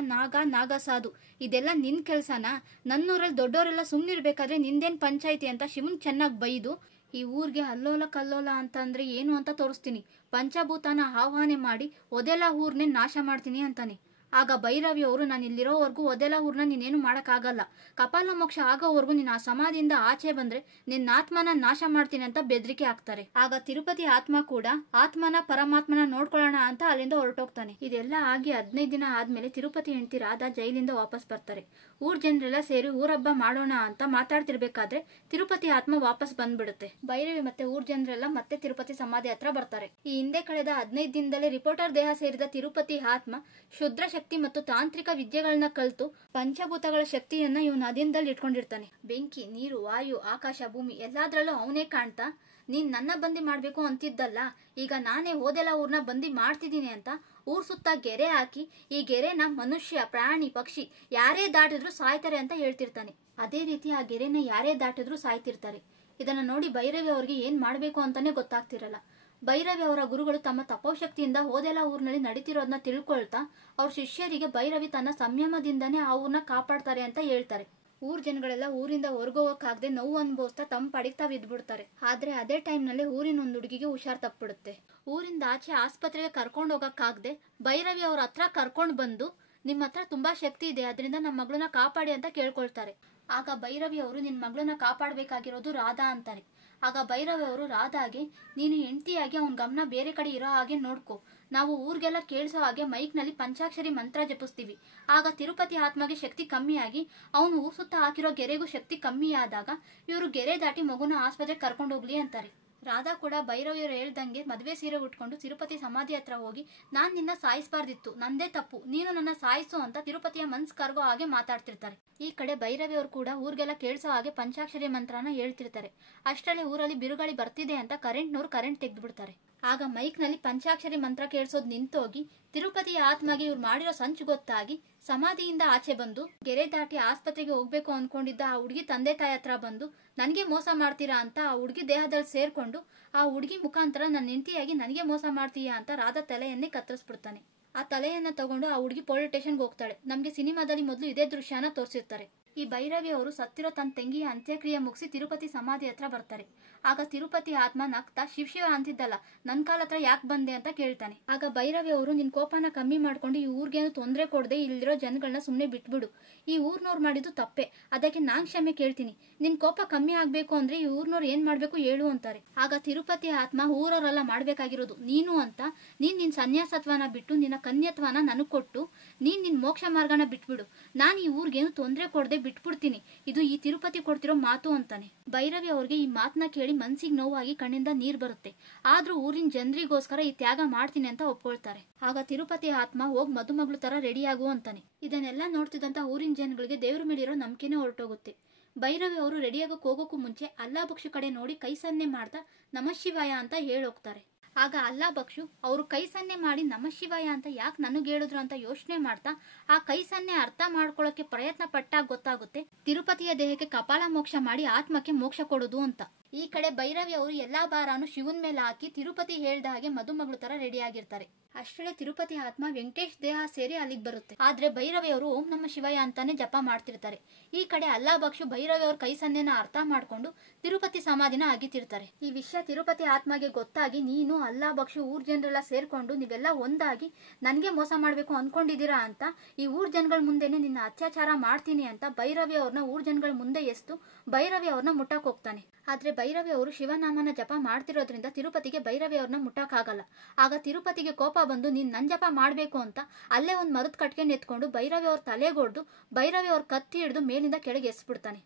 ನಾಗಸಾಧು ಇದೆಲ್ಲ ನಿನ್ ಕೆಲ್ಸನಾ, ನನ್ನೂರಲ್ಲಿ ದೊಡ್ಡವರೆಲ್ಲ ಸುಮ್ನಿರ್ಬೇಕಾದ್ರೆ ನಿಂದೇನ್ ಪಂಚಾಯಿತಿ ಅಂತ ಶಿವನ್ ಚೆನ್ನಾಗಿ ಬೈದು ಈ ಊರಿಗೆ ಅಲ್ಲೋಲ ಕಲ್ಲೋಲ ಅಂತಂದ್ರೆ ಏನು ಅಂತ ತೋರಿಸ್ತೀನಿ, ಪಂಚಭೂತನ ಆಹ್ವಾನ ಮಾಡಿ ಒದೆಲ್ಲ ಊರ್ನೇ ನಾಶ ಮಾಡ್ತೀನಿ ಅಂತಾನೆ. ಆಗ ಭೈರವಿ ಅವರು ನಾನು ಇಲ್ಲಿರೋವರೆಗೂ ಒದೆಲ್ಲ ಊರ್ನ ನೀನೇನು ಮಾಡೋಕ್ಕಾಗಲ್ಲ, ಕಪಾಲ ಮೋಕ್ಷ ಆಗೋವರೆಗೂ ನೀನು ಆ ಸಮಾಧಿಯಿಂದ ಆಚೆ ಬಂದ್ರೆ ನಿನ್ನ ಆತ್ಮನ ನಾಶ ಮಾಡ್ತೀನಿ ಅಂತ ಬೆದರಿಕೆ ಹಾಕ್ತಾರೆ. ಆಗ ತಿರುಪತಿ ಆತ್ಮ ಕೂಡ ಆತ್ಮನ ಪರಮಾತ್ಮನ ನೋಡ್ಕೊಳ್ಳೋಣ ಅಂತ ಅಲ್ಲಿಂದ ಹೊರಟೋಗ್ತಾನೆ. ಇದೆಲ್ಲ ಆಗಿ 15 ದಿನ ಆದ್ಮೇಲೆ ತಿರುಪತಿ ಹೆಂಡತಿ ರಾಧಾ ಜೈಲಿಂದ ವಾಪಸ್ ಬರ್ತಾರೆ. ಊರ್ ಜನರೆಲ್ಲ ಸೇರಿ ಊರಬ್ಬ ಮಾಡೋಣ ಅಂತ ಮಾತಾಡ್ತಿರ್ಬೇಕಾದ್ರೆ ತಿರುಪತಿ ಆತ್ಮ ವಾಪಸ್ ಬಂದ್ಬಿಡುತ್ತೆ. ಭೈರವಿ ಮತ್ತೆ ಊರ್ ಜನರೆಲ್ಲ ಮತ್ತೆ ತಿರುಪತಿ ಸಮಾಧಿ ಹತ್ರ ಬರ್ತಾರೆ. ಈ ಹಿಂದೆ ಕಳೆದ 15 ದಿನದಲ್ಲೇ ರಿಪೋರ್ಟರ್ ದೇಹ ಸೇರಿದ ತಿರುಪತಿ ಆತ್ಮ ಶುದ್ರ ಶಕ್ತಿ ಮತ್ತು ತಾಂತ್ರಿಕ ವಿದ್ಯೆಗಳನ್ನ ಕಲಿತು ಪಂಚಭೂತಗಳ ಶಕ್ತಿಯನ್ನ ಇವನು ಅಧೀನದಲ್ಲಿ ಇಟ್ಕೊಂಡಿರ್ತಾನೆ. ಬೆಂಕಿ, ನೀರು, ವಾಯು, ಆಕಾಶ, ಭೂಮಿ ಎಲ್ಲಾದ್ರಲ್ಲೂ ಅವನೇ ಕಾಣ್ತಾ ನೀನ್ ನನ್ನ ಬಂದಿ ಮಾಡ್ಬೇಕು ಅಂತಿದ್ದಲ್ಲ, ಈಗ ನಾನೇ ಹೋದೆಲ್ಲ ಊರ್ನ ಬಂದಿ ಮಾಡ್ತಿದ್ದೀನಿ ಅಂತ ಊರ್ ಸುತ್ತ ಗೆರೆ ಹಾಕಿ ಈ ಗೆರೆನ ಮನುಷ್ಯ, ಪ್ರಾಣಿ, ಪಕ್ಷಿ ಯಾರೇ ದಾಟಿದ್ರು ಸಾಯ್ತಾರೆ ಅಂತ ಹೇಳ್ತಿರ್ತಾನೆ. ಅದೇ ರೀತಿ ಆ ಗೆರೆನ ಯಾರೇ ದಾಟಿದ್ರು ಸಾಯ್ತಿರ್ತಾರೆ. ಇದನ್ನ ನೋಡಿ ಭೈರವಿ ಅವ್ರಿಗೆ ಏನ್ ಮಾಡ್ಬೇಕು ಅಂತಾನೆ ಗೊತ್ತಾಗ್ತಿರಲ್ಲ. ಭೈರವಿ ಅವರ ಗುರುಗಳು ತಮ್ಮ ತಪೋಶಕ್ತಿಯಿಂದ ಹೋದೆಲ್ಲ ಊರಿನಲ್ಲಿ ನಡೀತಿರೋದನ್ನ ತಿಳ್ಕೊಳ್ತಾ ಅವ್ರ ಶಿಷ್ಯರಿಗೆ ಭೈರವಿ ತನ್ನ ಸಂಯಮದಿಂದಾನೇ ಆ ಊರ್ನ ಕಾಪಾಡ್ತಾರೆ ಅಂತ ಹೇಳ್ತಾರೆ. ಊರ್ ಜನಗಳೆಲ್ಲ ಊರಿಂದ ಹೊರಗೋಗಕ್ಕಾಗದೆ ನೋವು ಅನುಭವಿಸ್ತಾ ತಮ್ಮ ಪಡಿಗೆ ತಾವ್ ಇದ್ಬಿಡ್ತಾರೆ. ಆದ್ರೆ ಅದೇ ಟೈಮ್ನಲ್ಲಿ ಊರಿನ ಒಂದು ಹುಡುಗಿಗೆ ಹುಷಾರ್ ತಪ್ಪಿಡುತ್ತೆ. ಊರಿಂದ ಆಚೆ ಆಸ್ಪತ್ರೆಗೆ ಕರ್ಕೊಂಡು ಹೋಗಕ್ಕಾಗದೆ ಭೈರವಿ ಅವ್ರ ಹತ್ರ ಕರ್ಕೊಂಡು ಬಂದು ನಿಮ್ಮ ಹತ್ರ ತುಂಬಾ ಶಕ್ತಿ ಇದೆ, ಅದರಿಂದ ನಮ್ಮ ಮಗಳನ್ನ ಕಾಪಾಡಿ ಅಂತ ಕೇಳ್ಕೊಳ್ತಾರೆ. ಆಗ ಭೈರವಿ ಅವರು ನಿನ್ ಮಗಳನ್ನ ಕಾಪಾಡಬೇಕಾಗಿರೋದು ರಾಧಾ ಅಂತಾರೆ. ಆಗ ಭೈರವಿ ಅವರು ರಾಧಾಗೆ ನೀನು ಹೆಂಡತಿಯಾಗಿ ಅವನ ಗಮನ ಬೇರೆ ಕಡೆ ಇರೋ ಹಾಗೆ ನೋಡ್ಕೊ, ನಾವು ಊರಿಗೆಲ್ಲ ಕೇಳಿಸೋ ಹಾಗೆ ಮೈಕ್ನಲ್ಲಿ ಪಂಚಾಕ್ಷರಿ ಮಂತ್ರ ಜಪಿಸ್ತೀವಿ, ಆಗ ತಿರುಪತಿ ಆತ್ಮಗೆ ಶಕ್ತಿ ಕಮ್ಮಿಯಾಗಿ ಅವನು ಊರ್ ಸುತ್ತ ಹಾಕಿರೋ ಗೆರೆಗೂ ಶಕ್ತಿ ಕಮ್ಮಿ ಆದಾಗ ಇವರು ಗೆರೆ ದಾಟಿ ಮಗುನ ಆಸ್ಪತ್ರೆಗೆ ಕರ್ಕೊಂಡು ಹೋಗ್ಲಿ ಅಂತಾರೆ. ರಾಧಾ ಕೂಡ ಭೈರವಿಯವರು ಹೇಳ್ದಂಗೆ ಮದುವೆ ಸೀರೆ ಉಟ್ಕೊಂಡು ತಿರುಪತಿ ಸಮಾಧಿ ಹತ್ರ ಹೋಗಿ ನಾನ್ ನಿನ್ನ ಸಾಯಿಸಬಾರ್ದಿತ್ತು, ನಂದೇ ತಪ್ಪು, ನೀನು ನನ್ನ ಸಾಯಿಸು ಅಂತ ತಿರುಪತಿಯ ಮನ್ಸ್ ಕರ್ಗೋ ಹಾಗೆ ಮಾತಾಡ್ತಿರ್ತಾರೆ. ಈ ಕಡೆ ಭೈರವಿಯವರು ಕೂಡ ಊರಿಗೆಲ್ಲ ಕೇಳಿಸೋ ಹಾಗೆ ಪಂಚಾಕ್ಷರಿ ಮಂತ್ರನ ಹೇಳ್ತಿರ್ತಾರೆ. ಅಷ್ಟರಲ್ಲಿ ಊರಲ್ಲಿ ಬಿರುಗಾಳಿ ಬರ್ತಿದೆ ಅಂತ ಕರೆಂಟ್ ತೆಗೆದ್ಬಿಡ್ತಾರೆ. ಆಗ ಮೈಕ್ನಲ್ಲಿ ಪಂಚಾಕ್ಷರಿ ಮಂತ್ರ ಕೇಳಿಸೋದು ನಿಂತೋಗಿ ತಿರುಪತಿಯ ಆತ್ಮಗೆ ಇವ್ರು ಮಾಡಿರೋ ಸಂಚು ಗೊತ್ತಾಗಿ ಸಮಾಧಿಯಿಂದ ಆಚೆ ಬಂದು ಗೆರೆ ದಾಟಿ ಆಸ್ಪತ್ರೆಗೆ ಹೋಗ್ಬೇಕು ಅನ್ಕೊಂಡಿದ್ದ ಆ ಹುಡುಗಿ ತಂದೆ ತಾಯಿ ಹತ್ರ ಬಂದು ನನಗೆ ಮೋಸ ಮಾಡ್ತೀರಾ ಅಂತ ಆ ಹುಡುಗಿ ದೇಹದಲ್ಲಿ ಸೇರ್ಕೊಂಡು ಆ ಹುಡುಗಿ ಮುಖಾಂತರ ನನ್ನ ಹೆಂಡತಿಯಾಗಿ ನನಗೆ ಮೋಸ ಮಾಡ್ತೀಯಾ ಅಂತ ರಾಧಾ ತಲೆಯನ್ನೇ ಕತ್ತರಿಸ್ಬಿಡ್ತಾನೆ. ಆ ತಲೆಯನ್ನ ತಗೊಂಡು ಆ ಹುಡುಗಿ ಪೊಲೀಸ್ ಸ್ಟೇಷನ್ಗೆ ಹೋಗ್ತಾಳೆ. ನಮ್ಗೆ ಸಿನಿಮಾದಲ್ಲಿ ಮೊದಲು ಇದೇ ದೃಶ್ಯನ ತೋರಿಸಿರ್ತಾರೆ. ಈ ಭೈರವಿ ಅವರು ಸತ್ತಿರೋ ತನ್ನ ತಂಗಿಯ ಅಂತ್ಯಕ್ರಿಯೆ ಮುಗಿಸಿ ತಿರುಪತಿ ಸಮಾಧಿ ಹತ್ರ ಬರ್ತಾರೆ. ಆಗ ತಿರುಪತಿ ಆತ್ಮ ನಗ್ತಾ ಶಿವ ಅಂತಿದ್ದಲ್ಲ, ನನ್ ಕಾಲ ಹತ್ರ ಯಾಕೆ ಬಂದೆ ಅಂತ ಕೇಳ್ತಾನೆ. ಆಗ ಭೈರವಿ ಅವರು ನಿನ್ ಕೋಪನ ಕಮ್ಮಿ ಮಾಡ್ಕೊಂಡು ಈ ಊರ್ಗೇನು ತೊಂದರೆ ಕೊಡದೆ ಇಲ್ಲಿರೋ ಜನಗಳನ್ನ ಸುಮ್ನೆ ಬಿಟ್ಬಿಡು, ಈ ಊರ್ನವ್ರು ಮಾಡಿದ್ದು ತಪ್ಪೆ, ಅದಕ್ಕೆ ನಾನ್ ಕ್ಷಮೆ ಕೇಳ್ತೀನಿ, ನಿನ್ ಕೋಪ ಕಮ್ಮಿ ಆಗ್ಬೇಕು ಅಂದ್ರೆ ಈ ಊರ್ನವ್ರು ಏನ್ ಮಾಡ್ಬೇಕು ಹೇಳು ಅಂತಾರೆ. ಆಗ ತಿರುಪತಿ ಆತ್ಮ ಊರವರೆಲ್ಲ ಮಾಡ್ಬೇಕಾಗಿರೋದು ನೀನು ಅಂತ, ನಿನ್ ಸನ್ಯಾಸತ್ವನ ಬಿಟ್ಟು ನಿನ್ನ ಕನ್ಯತ್ವನ ನನಗ್ ಕೊಟ್ಟು ನಿನ್ ಮೋಕ್ಷ ಮಾರ್ಗನ ಬಿಟ್ಬಿಡು, ನಾನ್ ಈ ಊರ್ಗೇನು ತೊಂದರೆ ಕೊಡದೆ ಬಿಟ್ಬಿಡ್ತೀನಿ, ಇದು ಈ ತಿರುಪತಿ ಕೊಡ್ತಿರೋ ಮಾತು ಅಂತಾನೆ. ಭೈರವಿ ಅವ್ರಿಗೆ ಈ ಮಾತನ್ನ ಕೇಳಿ ಮನ್ಸಿಗೆ ನೋವಾಗಿ ಕಣ್ಣಿಂದ ನೀರ್ ಬರುತ್ತೆ. ಆದ್ರೂ ಊರಿನ ಜನರಿಗೋಸ್ಕರ ಈ ತ್ಯಾಗ ಮಾಡ್ತೀನಿ ಅಂತ ಒಪ್ಕೊಳ್ತಾರೆ. ಆಗ ತಿರುಪತಿ ಆತ್ಮ ಹೋಗ್ ಮದುಮಗಳು ತರ ರೆಡಿ ಆಗು ಅಂತಾನೆ. ಇದನ್ನೆಲ್ಲ ನೋಡ್ತಿದ್ದಂತ ಊರಿನ ಜನಗಳಿಗೆ ದೇವ್ರ ಮೇಲಿರೋ ನಂಬಿಕೆನೇ ಹೊರಟೋಗುತ್ತೆ. ಭೈರವಿ ಅವರು ರೆಡಿಯಾಗಕ್ಕೆ ಹೋಗೋಕ್ಕೂ ಮುಂಚೆ ಅಲ್ಲಾ ಬುಕ್ಷ ಕಡೆ ನೋಡಿ ಕೈ ಸನ್ನೆ ಮಾಡ್ತಾ ನಮಃ ಶಿವಾಯ ಅಂತ ಹೇಳೋಗ್ತಾರೆ. ಆಗ ಅಲ್ಲಾ ಬಕ್ಷು ಅವರು ಕೈ ಸನ್ನೆ ಮಾಡಿ ನಮ ಶಿವಾಯ ಅಂತ ಯಾಕೆ ನನಗೆ ಹೇಳಿದ್ರು ಅಂತ ಯೋಚನೆ ಮಾಡ್ತಾ ಆ ಕೈ ಸನ್ನೆ ಅರ್ಥ ಮಾಡ್ಕೊಳ್ಳೋಕೆ ಪ್ರಯತ್ನ ಪಟ್ಟಾಗ ಗೊತ್ತಾಗುತ್ತೆ ತಿರುಪತಿಯ ದೇಹಕ್ಕೆ ಕಪಾಲ ಮೋಕ್ಷ ಮಾಡಿ ಆತ್ಮಕ್ಕೆ ಮೋಕ್ಷ ಕೊಡೋದು ಅಂತ. ಈ ಕಡೆ ಭೈರವಿ ಅವರು ಎಲ್ಲಾ ಭಾರನು ಶಿವನ್ ಮೇಲೆ ಹಾಕಿ ತಿರುಪತಿ ಹೇಳ್ದ ಹಾಗೆ ಮದುಮಗಳು ತರ ರೆಡಿ ಆಗಿರ್ತಾರೆ. ಅಷ್ಟೇ ತಿರುಪತಿ ಆತ್ಮ ವೆಂಕಟೇಶ್ ದೇಹ ಸೇರಿ ಅಲ್ಲಿಗೆ ಬರುತ್ತೆ. ಆದ್ರೆ ಭೈರವಿ ಅವರು ಓಂ ನಮ ಶಿವಾಯ ಅಂತಾನೆ ಜಪ ಮಾಡ್ತಿರ್ತಾರೆ. ಈ ಕಡೆ ಅಲ್ಲಾ ಬಕ್ಷು ಭೈರವಿ ಅವ್ರ ಕೈ ಸನ್ನೆನ ಅರ್ಥ ಮಾಡ್ಕೊಂಡು ತಿರುಪತಿ ಸಮಾಧಿನ ಅಗಿತಿರ್ತಾರೆ. ಈ ವಿಷಯ ತಿರುಪತಿ ಆತ್ಮಗೆ ಗೊತ್ತಾಗಿ ನೀನು ಅಲ್ಲಾ ಬಕ್ಷು ಊರ್ ಜನರೆಲ್ಲ ಸೇರ್ಕೊಂಡು ನೀವೆಲ್ಲ ಒಂದಾಗಿ ನನ್ಗೆ ಮೋಸ ಮಾಡ್ಬೇಕು ಅನ್ಕೊಂಡಿದೀರಾ ಅಂತ ಈ ಊರ್ ಜನಗಳ ಮುಂದೆನೆ ನಿನ್ನ ಅತ್ಯಾಚಾರ ಮಾಡ್ತೀನಿ ಅಂತ ಭೈರವಿ ಅವ್ರನ್ನ ಊರ್ ಜನಗಳ ಮುಂದೆ ಎಸ್ತು ಭೈರವಿ ಅವ್ರನ್ನ ಮುಟ್ಟಕ್ ಹೋಗ್ತಾನೆ. ಆದ್ರೆ ಭೈರವಿ ಅವರು ಶಿವನಾಮನ ಜಪ ಮಾಡ್ತಿರೋದ್ರಿಂದ ತಿರುಪತಿಗೆ ಭೈರವಿ ಅವ್ರನ್ನ ಮುಟ್ಟಕ್ಕಾಗಲ್ಲ. ಆಗ ತಿರುಪತಿಗೆ ಕೋಪ ಬಂದು ನೀನ್ ನನ್ ಜಪ ಮಾಡ್ಬೇಕು ಅಂತ ಅಲ್ಲೇ ಒಂದ್ ಮರದ ಕಟ್ಗೆ ಎತ್ಕೊಂಡು ಭೈರವಿ ಅವ್ರ ತಲೆಗೊಡ್ದು ಭೈರವಿ ಅವ್ರ ಕತ್ತಿ ಹಿಡಿದು ಮೇಲಿಂದ ಕೆಳಗೆ ಎಸ್ಬಿಡ್ತಾನೆ.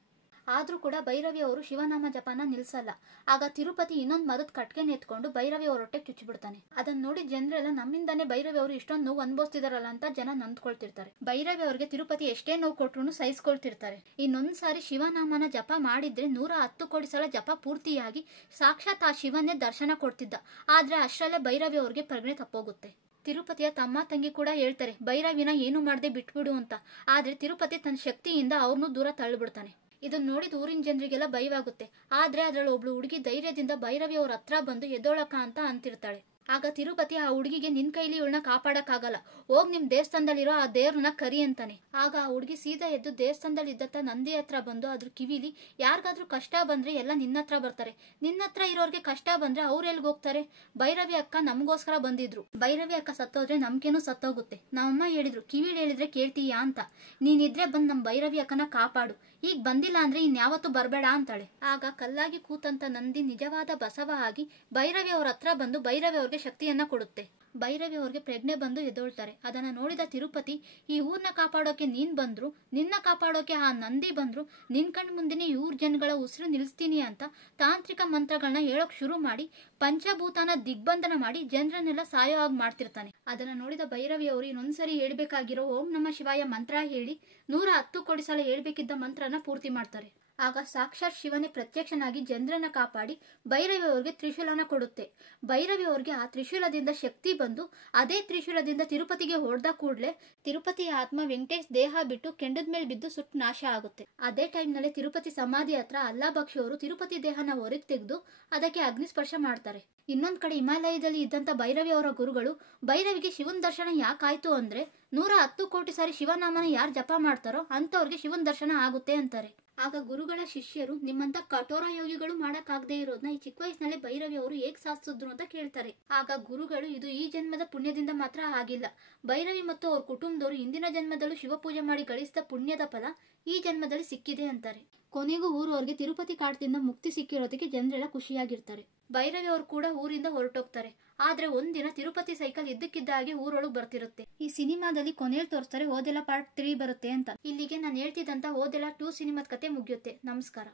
ಆದ್ರೂ ಕೂಡ ಭೈರವಿ ಅವರು ಶಿವನಾಮ ಜಪನ ನಿಲ್ಸಲ್ಲ. ಆಗ ತಿರುಪತಿ ಇನ್ನೊಂದ್ ಮರದ ಕಟ್ಗೆ ಎತ್ಕೊಂಡು ಭೈರವಿ ಅವ್ರ ಹೊಟ್ಟೆಗೆ ಚುಚ್ಚಿಬಿಡ್ತಾನೆ. ಅದನ್ನ ನೋಡಿ ಜನರೆಲ್ಲ ನಮ್ಮಿಂದಾನೆ ಭೈರವಿ ಅವರು ಇಷ್ಟೊಂದು ನೋವು ಅನುಭವಿಸ್ತಿದಾರಲ್ಲ ಅಂತ ಜನ ನೊಂದ್ಕೊಳ್ತಿರ್ತಾರೆ. ಭೈರವಿ ಅವ್ರಿಗೆ ತಿರುಪತಿ ಎಷ್ಟೇ ನೋವು ಕೊಟ್ರು ಸಹಿಸ್ಕೊಳ್ತಿರ್ತಾರೆ. ಇನ್ನೊಂದ್ಸಾರಿ ಶಿವನಾಮನ ಜಪ ಮಾಡಿದ್ರೆ 110 ಕೋಟಿ ಸಲ ಜಪ ಪೂರ್ತಿಯಾಗಿ ಸಾಕ್ಷಾತ್ ಆ ಶಿವನ್ನೇ ದರ್ಶನ ಕೊಡ್ತಿದ್ದ. ಆದ್ರೆ ಅಷ್ಟರಲ್ಲೇ ಭೈರವಿ ಅವ್ರಿಗೆ ಪ್ರಜ್ಞೆ ತಪ್ಪೋಗುತ್ತೆ. ತಿರುಪತಿಯ ತಮ್ಮ ತಂಗಿ ಕೂಡ ಹೇಳ್ತಾರೆ ಭೈರವಿನ ಏನು ಮಾಡದೆ ಬಿಟ್ಬಿಡು ಅಂತ. ಆದ್ರೆ ತಿರುಪತಿ ತನ್ನ ಶಕ್ತಿಯಿಂದ ಅವ್ರನ್ನೂ ದೂರ ತಳ್ಳಿಬಿಡ್ತಾನೆ. ಇದನ್ನ ನೋಡಿದ ಊರಿನ ಜನರಿಗೆಲ್ಲ ಭಯವಾಗುತ್ತೆ. ಆದ್ರೆ ಅದ್ರಲ್ಲಿ ಒಬ್ಳು ಹುಡುಗಿ ಧೈರ್ಯದಿಂದ ಭೈರವಿ ಅವ್ರ ಹತ್ರ ಬಂದು ಎದ್ದೋಳಕ ಅಂತ ಅಂತಿರ್ತಾಳೆ. ಆಗ ತಿರುಪತಿ ಆ ಹುಡುಗಿಗೆ ನಿನ್ ಕೈಲಿ ಇವಳನ್ನ ಕಾಪಾಡಕ್ಕಾಗಲ್ಲ, ಹೋಗ್ ನಿಮ್ ದೇವಸ್ಥಾನದಲ್ಲಿರೋ ಆ ದೇವ್ರನ್ನ ಕರಿ ಅಂತಾನೆ. ಆಗ ಆ ಹುಡುಗಿ ಸೀದಾ ಎದ್ದು ದೇವಸ್ಥಾನದಲ್ಲಿ ಇದ್ದತ್ತ ನಂದಿ ಹತ್ರ ಬಂದು ಅದ್ರ ಕಿವಿಲಿ ಯಾರಿಗಾದ್ರೂ ಕಷ್ಟ ಬಂದ್ರೆ ಎಲ್ಲ ನಿನ್ನ ಹತ್ರ ಬರ್ತಾರೆ, ನಿನ್ನ ಹತ್ರ ಇರೋರ್ಗೆ ಕಷ್ಟ ಬಂದ್ರೆ ಅವ್ರು ಎಲ್ಗ್ ಹೋಗ್ತಾರೆ? ಭೈರವಿ ಅಕ್ಕ ನಮಗೋಸ್ಕರ ಬಂದಿದ್ರು, ಭೈರವಿ ಅಕ್ಕ ಸತ್ತೋದ್ರೆ ನಮ್ಗೇನು ಸತ್ತೋಗುತ್ತೆ. ನಮ್ಮಮ್ಮ ಹೇಳಿದ್ರು ಕಿವಿಲಿ ಹೇಳಿದ್ರೆ ಕೇಳ್ತೀಯಾ ಅಂತ, ನೀನಿದ್ರೆ ಬಂದ್ ನಮ್ ಭೈರವಿ ಅಕ್ಕನ ಕಾಪಾಡು, ಈಗ ಬಂದಿಲ್ಲ ಅಂದ್ರೆ ಇನ್ಯಾವತ್ತೂ ಬರ್ಬೇಡ ಅಂತಾಳೆ. ಆಗ ಕಲ್ಲಾಗಿ ಕೂತಂತ ನಂದಿ ನಿಜವಾದ ಬಸವ ಆಗಿ ಭೈರವಿ ಅವ್ರ ಹತ್ರ ಬಂದು ಭೈರವಿ ಅವ್ರಿಗೆ ಶಕ್ತಿಯನ್ನ ಕೊಡುತ್ತೆ. ಭೈರವಿ ಅವ್ರಿಗೆ ಪ್ರಜ್ಞೆ ಬಂದು ಎದ್ದೊಳ್ತಾರೆ. ಅದನ್ನ ನೋಡಿದ ತಿರುಪತಿ ಈ ಊರ್ನ ಕಾಪಾಡೋಕೆ ನೀನ್ ಬಂದ್ರು, ನಿನ್ನ ಕಾಪಾಡೋಕೆ ಆ ನಂದಿ ಬಂದ್ರು, ನಿನ್ ಕಣ್ ಮುಂದೆನೆ ಊರ್ ಜನಗಳ ಉಸಿರು ನಿಲ್ಲಿಸ್ತೀನಿ ಅಂತ ತಾಂತ್ರಿಕ ಮಂತ್ರಗಳನ್ನ ಹೇಳೋಕ್ ಶುರು ಮಾಡಿ ಪಂಚಭೂತನ ದಿಗ್ಬಂಧನ ಮಾಡಿ ಜನರನ್ನೆಲ್ಲ ಸಾಯೋ ಹಾಗೆ ಮಾಡ್ತಿರ್ತಾನೆ. ಅದನ್ನ ನೋಡಿದ ಭೈರವಿ ಅವರು ಇನ್ನೊಂದ್ಸರಿ ಹೇಳ್ಬೇಕಾಗಿರೋ ಓಂ ನಮ ಶಿವಾಯ ಮಂತ್ರ ಹೇಳಿ 110 ಕೋಟಿ ಸಲ ಹೇಳ್ಬೇಕಿದ್ದ ಮಂತ್ರನ ಪೂರ್ತಿ ಮಾಡ್ತಾರೆ. ಆಗ ಸಾಕ್ಷಾತ್ ಶಿವನೇ ಪ್ರತ್ಯಕ್ಷನಾಗಿ ಜನರನ್ನ ಕಾಪಾಡಿ ಭೈರವಿ ಅವ್ರಿಗೆ ತ್ರಿಶೂಲನ ಕೊಡುತ್ತೆ. ಭೈರವಿ ಅವ್ರಿಗೆ ಆ ತ್ರಿಶೂಲದಿಂದ ಶಕ್ತಿ ಬಂದು ಅದೇ ತ್ರಿಶೂಲದಿಂದ ತಿರುಪತಿಗೆ ಹೊಡೆದ ಕೂಡ್ಲೆ ತಿರುಪತಿಯ ಆತ್ಮ ವೆಂಕಟೇಶ್ ದೇಹ ಬಿಟ್ಟು ಕೆಂಡದ ಮೇಲೆ ಬಿದ್ದು ಸುಟ್ಟು ನಾಶ ಆಗುತ್ತೆ. ಅದೇ ಟೈಮ್ ನಲ್ಲಿ ತಿರುಪತಿ ಸಮಾಧಿ ಹತ್ರ ಅಲ್ಲಾ ಬಕ್ಷಿ ಅವರು ತಿರುಪತಿ ದೇಹನ ಹೊರಗೆ ತೆಗೆದು ಅದಕ್ಕೆ ಅಗ್ನಿಸ್ಪರ್ಶ ಮಾಡ್ತಾರೆ. ಇನ್ನೊಂದ್ ಕಡೆ ಹಿಮಾಲಯದಲ್ಲಿ ಇದ್ದಂತ ಭೈರವಿ ಅವರ ಗುರುಗಳು ಭೈರವಿಗೆ ಶಿವನ್ ದರ್ಶನ ಯಾಕಾಯ್ತು ಅಂದ್ರೆ 110 ಕೋಟಿ ಸಾರಿ ಶಿವನಾಮನ ಯಾರು ಜಪ ಮಾಡ್ತಾರೋ ಅಂತವ್ರಿಗೆ ಶಿವನ್ ದರ್ಶನ ಆಗುತ್ತೆ ಅಂತಾರೆ. ಆಗ ಗುರುಗಳ ಶಿಷ್ಯರು ನಿಮ್ಮಂತ ಕಠೋರ ಯೋಗಿಗಳು ಮಾಡಕ್ಕಾಗದೇ ಇರೋದನ್ನ ಈ ಚಿಕ್ಕ ವಯಸ್ಸಿನಲ್ಲೇ ಭೈರವಿ ಅವರು ಹೇಗ್ ಸಾಧಿಸಿದ್ರು ಅಂತ ಕೇಳ್ತಾರೆ. ಆಗ ಗುರುಗಳು ಇದು ಈ ಜನ್ಮದ ಪುಣ್ಯದಿಂದ ಮಾತ್ರ ಆಗಿಲ್ಲ, ಭೈರವಿ ಮತ್ತು ಅವ್ರ ಕುಟುಂಬದವರು ಹಿಂದಿನ ಜನ್ಮದಲ್ಲೂ ಶಿವಪೂಜೆ ಮಾಡಿ ಗಳಿಸಿದ ಪುಣ್ಯದ ಫಲ ಈ ಜನ್ಮದಲ್ಲಿ ಸಿಕ್ಕಿದೆ ಅಂತಾರೆ. ಕೊನೆಗೂ ಊರವ್ರಿಗೆ ತಿರುಪತಿ ಕಾಟದಿಂದ ಮುಕ್ತಿ ಸಿಕ್ಕಿರೋದಕ್ಕೆ ಜನರೆಲ್ಲ ಖುಷಿಯಾಗಿರ್ತಾರೆ. ಭೈರವಿ ಅವರು ಕೂಡ ಊರಿಂದ ಹೊರಟೋಗ್ತಾರೆ. ಆದ್ರೆ ಒಂದಿನ ತಿರುಪತಿ ಸೈಕಲ್ ಇದ್ದಕ್ಕಿದ್ದ ಹಾಗೆ ಊರೊಳಗೆ ಬರ್ತಿರುತ್ತೆ. ಈ ಸಿನಿಮಾದಲ್ಲಿ ಕೊನೆಯಲ್ಲಿ ತೋರಿಸ್ತಾರೆ ಓದೆಲ್ಲ ಪಾರ್ಟ್ 3 ಬರುತ್ತೆ ಅಂತ. ಇಲ್ಲಿಗೆ ನಾನು ಹೇಳ್ತಿದ್ದಂತ ಓದೆಲ್ಲ 2 ಸಿನಿಮಾದ ಕತೆ ಮುಗಿಯುತ್ತೆ. ನಮಸ್ಕಾರ.